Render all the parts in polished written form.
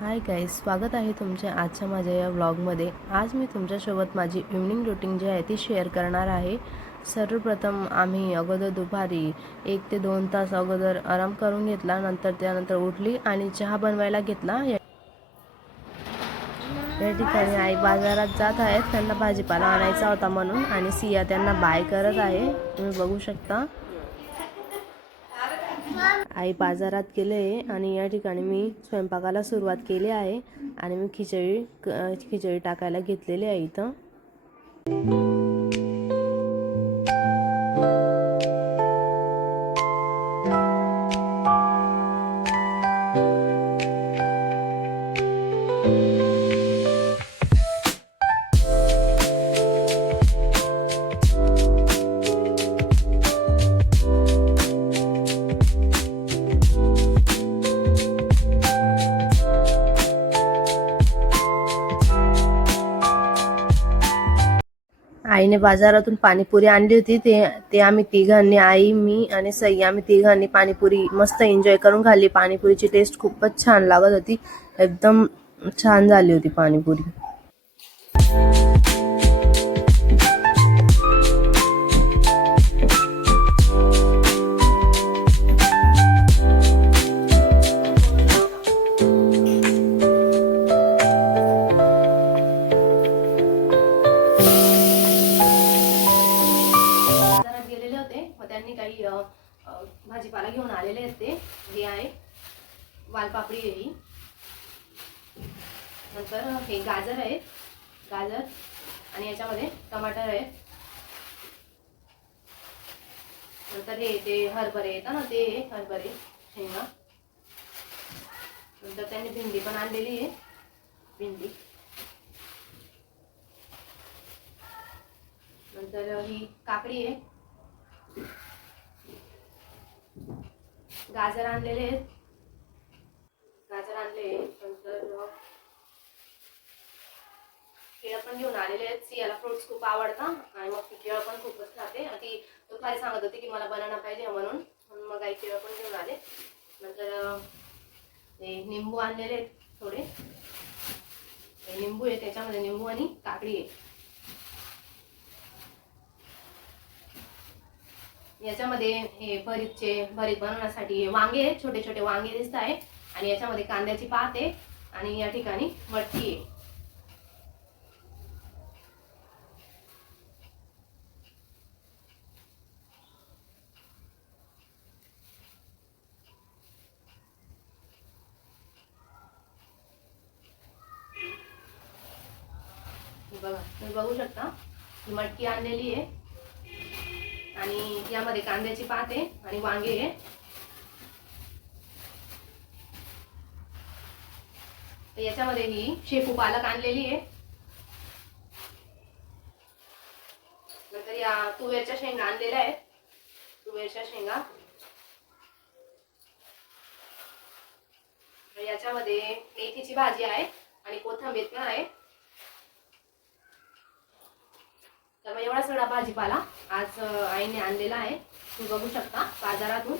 Hi guys, स्वागत आहे तुमच्या आजच्या माझ्या या व्लॉगमध्ये। आज मी तुमच्यासोबत माझी इव्हनिंग रूटीन जी आहे ती शेअर करणार आहे। सर्वप्रथम आम्ही अगोदर दुपारी 1 ते 2 तास अगोदर आराम करून घेतला। त्यानंतर उठली आणि चहा बनवायला घेतला। या ठिकाणी आई बाजारात जात आहेत, त्यांना भाजीपाला आणायचा होता म्हणून, आणि सिया त्यांना बाय करत आहे, तुम्ही बघू शकता। आई बाजारात गेले आणि या ठिकाणी मी स्वयंपाकाला सुरुवात केली आहे आणि मी खिचडी टाकायला घेतलेली आहे इथं। आईने बाजारातून पाणीपुरी आणली होती। ते आम्ही तिघांनी, आई, मी आणि सई, आम्ही तिघांनी पाणीपुरी मस्त एन्जॉय करून खाल्ली। पाणीपुरीची टेस्ट खूपच छान लागत होती, एकदम छान झाली होती पाणीपुरी। गेलेले होते, मग त्यांनी काही भाजीपाला घेऊन आलेले आहेत। ते हे आहे वालपापडी आहे ही, नंतर हे गाजर आहे, गाजर, आणि याच्यामध्ये टमाटर आहे, नंतर हे ते हरभरे येतात ना, ते हरभरे शेंगा, नंतर त्यांनी भेंडी पण आणलेली आहे, भेंडी, नंतर ही काकडी आहे, गाजर आणलेले आहेत, गाजर आणले, नंतर केळं पण घेऊन आलेले आहेत। सियाला फ्रुट्स खूप आवडतात आणि मग ती केळं पण खूपच खाते। ती दुपारी सांगत होती की मला बनाना पाहिजे म्हणून मग आई केळं पण घेऊन आले। नंतर हे निंबू आणलेले आहेत थोडे, निंबू आहे, त्याच्यामध्ये निंबू आणि काकडी आहे। याच्यामध्ये हे भरीत बनवण्यासाठी वांगे, छोटे छोटे वांगे दिसत आहे, आणि याच्यामध्ये कांद्याची पात आहे, आणि या ठिकाणी मटकी आहे। बघा, तुम्ही बघू शकता, मटकी आणलेली आहे आणि यामध्ये कांद्याची पात आहे आणि वांगे आहे। याच्यामध्ये ही शेपू पालक आणलेली आहे, नंतर या तुवेरच्या शेंगा आणलेल्या आहेत, तुवेरच्या शेंगा, याच्यामध्ये मेथीची भाजी आहे आणि कोथिंबीर पण आहे। तर एवढा सगळा भाजीपाला आज आईने आणलेला आहे, तुम्ही बघू शकता बाजारातून।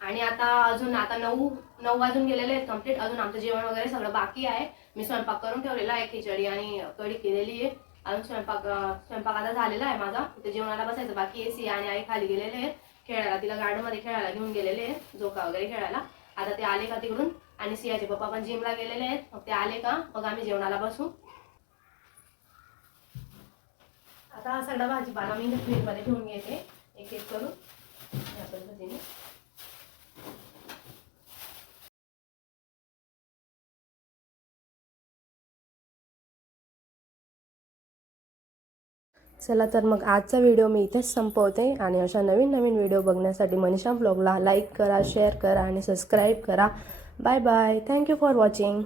आणि आता 9 वाजून गेलेले आहेत कंप्लीट, अजून आमचं जेवण वगैरे सगळं बाकी आहे। मी स्वयंपाक करून ठेवलेला आहे, खिचडी आणि कढी केलेली आहे, अजून स्वयंपाक आता झालेला आहे माझा। इथे जेवणाला बसायचं बाकी आहे। सिया आणि आई खाली गेलेले आहेत खेळायला, तिला गार्डन मध्ये खेळायला घेऊन गेलेले आहेत, झोका वगैरे खेळायला। आता ते आले का तिकडून, आणि सियाचे पप्पा पण जिमला गेलेले आहेत, मग ते आले का मग आम्ही जेवणाला बसू। आता हा सगळा भाजीपाला मी फ्रीज मध्ये ठेवून घेते एक एक करून या पद्धतीने। चला तर मग आजचा व्हिडिओ मी इथेच संपवते, आणि अशा नवीन व्हिडिओ बघण्यासाठी मनीषा ब्लॉगला लाईक करा, शेअर करा आणि सबस्क्राईब करा। Bye bye, thank you for watching.